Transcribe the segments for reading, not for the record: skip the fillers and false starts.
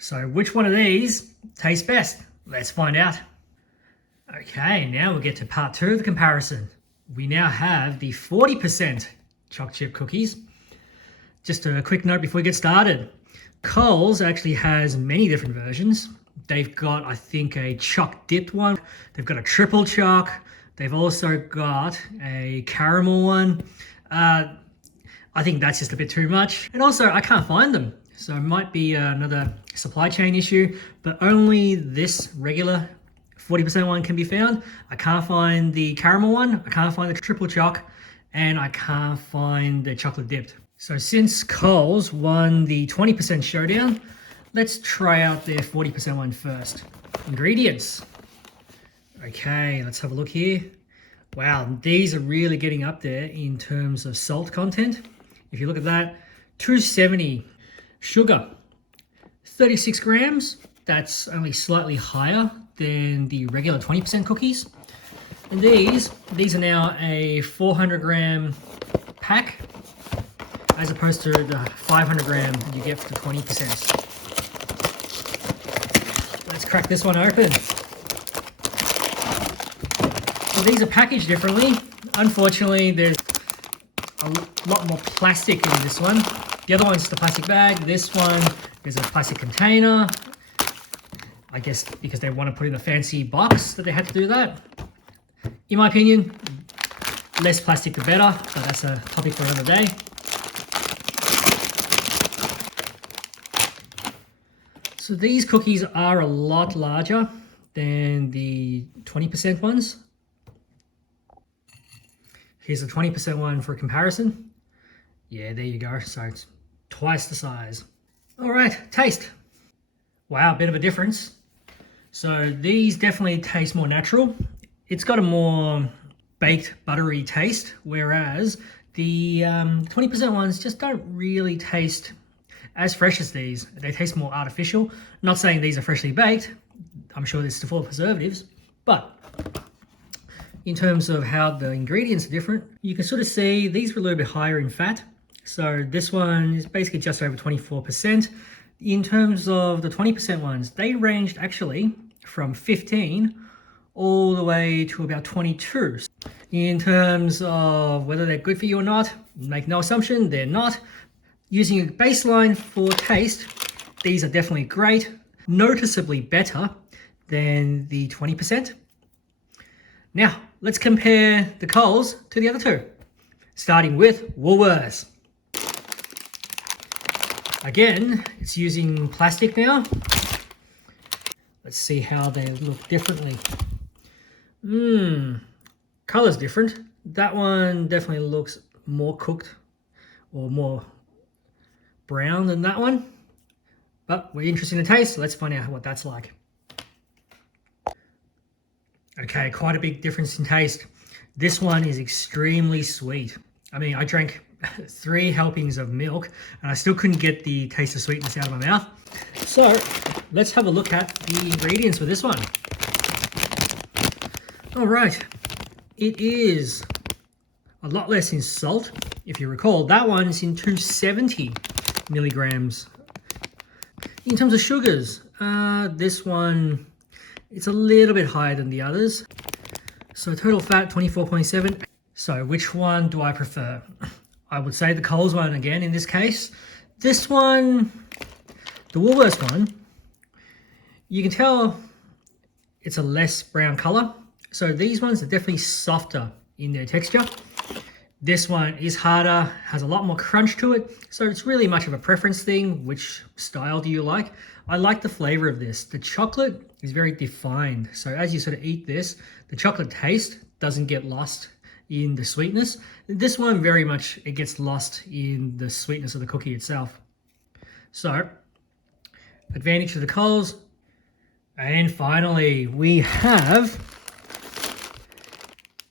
So which one of these tastes best? Let's find out. Okay, now we'll get to part 2 of the comparison. We now have the 40% choc chip cookies. Just a quick note before we get started. Coles actually has many different versions. They've got, I think, a choc dipped one. They've got a triple choc. They've also got a caramel one. I think that's just a bit too much. And also, I can't find them. So it might be another supply chain issue, but only this regular 40% one can be found. I can't find the caramel one. I can't find the triple choc, and I can't find the chocolate dipped. So since Coles won the 20% showdown, let's try out their 40% one first. Ingredients. Okay, let's have a look here. Wow, these are really getting up there in terms of salt content. If you look at that, 270. Sugar, 36 grams. That's only slightly higher than the regular 20% cookies. And these are now a 400 gram pack, as opposed to the 500 gram that you get for the 20%. Let's crack this one open. So these are packaged differently. Unfortunately, there's a lot more plastic in this one. The other one's the plastic bag. This one is a plastic container. I guess because they want to put in a fancy box that they had to do that. In my opinion, less plastic the better, but that's a topic for another day. So these cookies are a lot larger than the 20% ones. Here's the 20% one for comparison. Yeah, there you go. So it's twice the size. All right, taste. Wow, a bit of a difference. So these definitely taste more natural. It's got a more baked, buttery taste, whereas the 20% ones just don't really taste as fresh as these. They taste more artificial. Not saying these are freshly baked. I'm sure this is full of preservatives, but in terms of how the ingredients are different, you can sort of see these were a little bit higher in fat. So this one is basically just over 24%. In terms of the 20% ones, they ranged actually from 15 all the way to about 22. In terms of whether they're good for you or not, make no assumption, they're not. Using a baseline for taste, these are definitely great, noticeably better than the 20%. Now, let's compare the Coles to the other two, starting with Woolworths. Again, it's using plastic now. Let's see how they look differently. Color's different. That one definitely looks more cooked or more brown than that one. But we're interested in the taste, so let's find out what that's like. Okay, quite a big difference in taste. This one is extremely sweet. I mean, I drank 3 helpings of milk and I still couldn't get the taste of sweetness out of my mouth. So let's have a look at the ingredients for this one. All right, it is a lot less in salt. If you recall, that one is in 270 milligrams. In terms of sugars, this one, it's a little bit higher than the others. So total fat, 24.7. So which one do I prefer? I would say the Coles one again in this case. This one, the Woolworths one, you can tell it's a less brown color. So these ones are definitely softer in their texture. This one is harder, has a lot more crunch to it. So it's really much of a preference thing. Which style do you like? I like the flavor of this. The chocolate is very defined. So as you sort of eat this, the chocolate taste doesn't get lost in the sweetness. This one very much, it gets lost in the sweetness of the cookie itself. So, advantage to the Coles. And finally, we have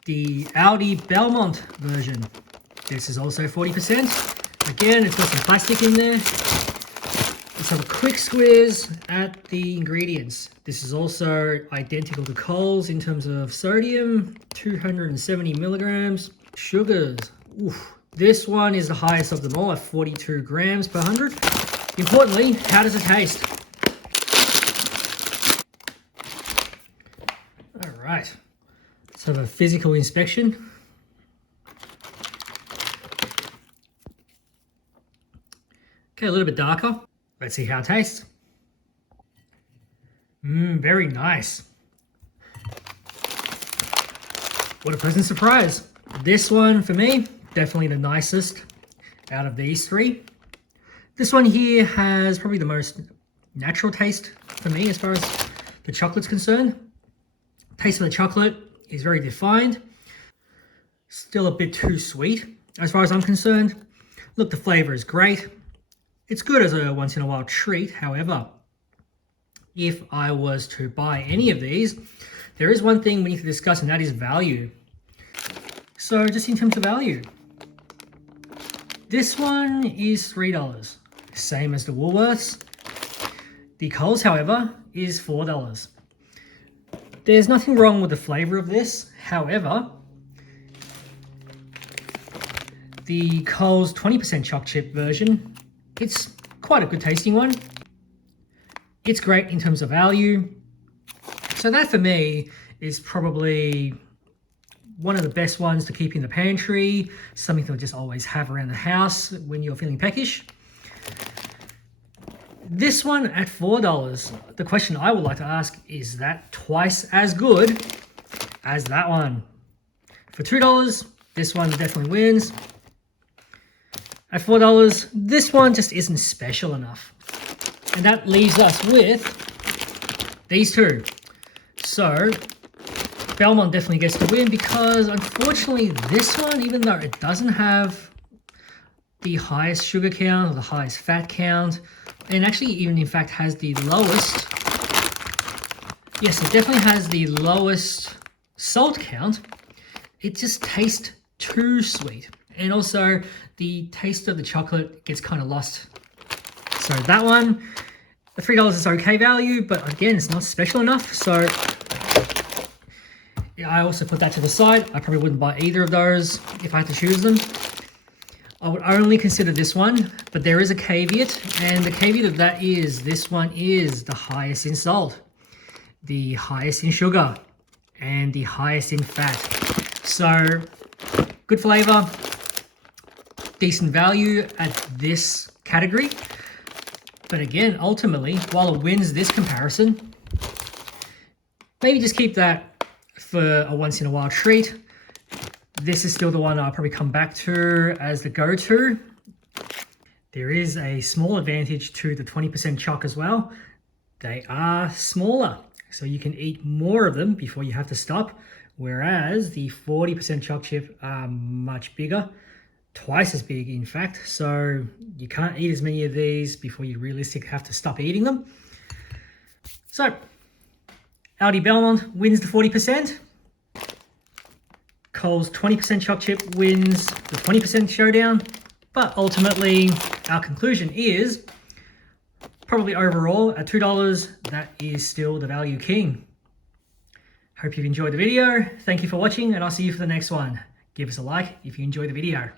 the Aldi Belmont version. This is also 40%. Again, it's got some plastic in there. Let's have a quick squeeze at the ingredients. This is also identical to Coles in terms of sodium, 270 milligrams. Sugars, oof. This one is the highest of them all at 42 grams per 100. Importantly, how does it taste? right, let's have a physical inspection. Okay, a little bit darker. Let's see how it tastes. Very nice. What a pleasant surprise. This one, for me, definitely the nicest out of these three. This one here has probably the most natural taste for me as far as the chocolate's concerned. Taste of the chocolate is very defined. Still a bit too sweet as far as I'm concerned. Look, the flavor is great. It's good as a once in a while treat. However, if I was to buy any of these, there is one thing we need to discuss, and that is value. So just in terms of value, this one is $3, same as the Woolworths. The Coles, however, is $4. There's nothing wrong with the flavor of this. However, the Coles 20% choc chip version, it's quite a good tasting one. It's great in terms of value. So that for me is probably one of the best ones to keep in the pantry, something to just always have around the house when you're feeling peckish. This one at $4, the question I would like to ask, is that twice as good as that one? For $2, this one definitely wins. At $4, this one just isn't special enough. And that leaves us with these two. So Belmont definitely gets to win because unfortunately this one, even though it doesn't have the highest sugar count or the highest fat count, and actually even in fact has the lowest, yes, it definitely has the lowest salt count, it just tastes too sweet. And also the taste of the chocolate gets kind of lost. So that one, the $3 is okay value, but again, it's not special enough. So yeah, I also put that to the side. I probably wouldn't buy either of those if I had to choose them. I would only consider this one, but there is a caveat, and the caveat of that is this one is the highest in salt, the highest in sugar, and the highest in fat. So good flavor, decent value at this category. But again, ultimately, while it wins this comparison, maybe just keep that for a once in a while treat. This is still the one I'll probably come back to as the go-to. There is a small advantage to the 20% Choc as well. They are smaller, so you can eat more of them before you have to stop, whereas the 40% Choc chip are much bigger, twice as big in fact, so you can't eat as many of these before you realistically have to stop eating them. So Aldi Belmont wins the 40%. Coles 20% choc chip wins the 20% showdown. But ultimately, our conclusion is probably overall at $2, that is still the value king. Hope you've enjoyed the video. Thank you for watching, and I'll see you for the next one. Give us a like if you enjoyed the video.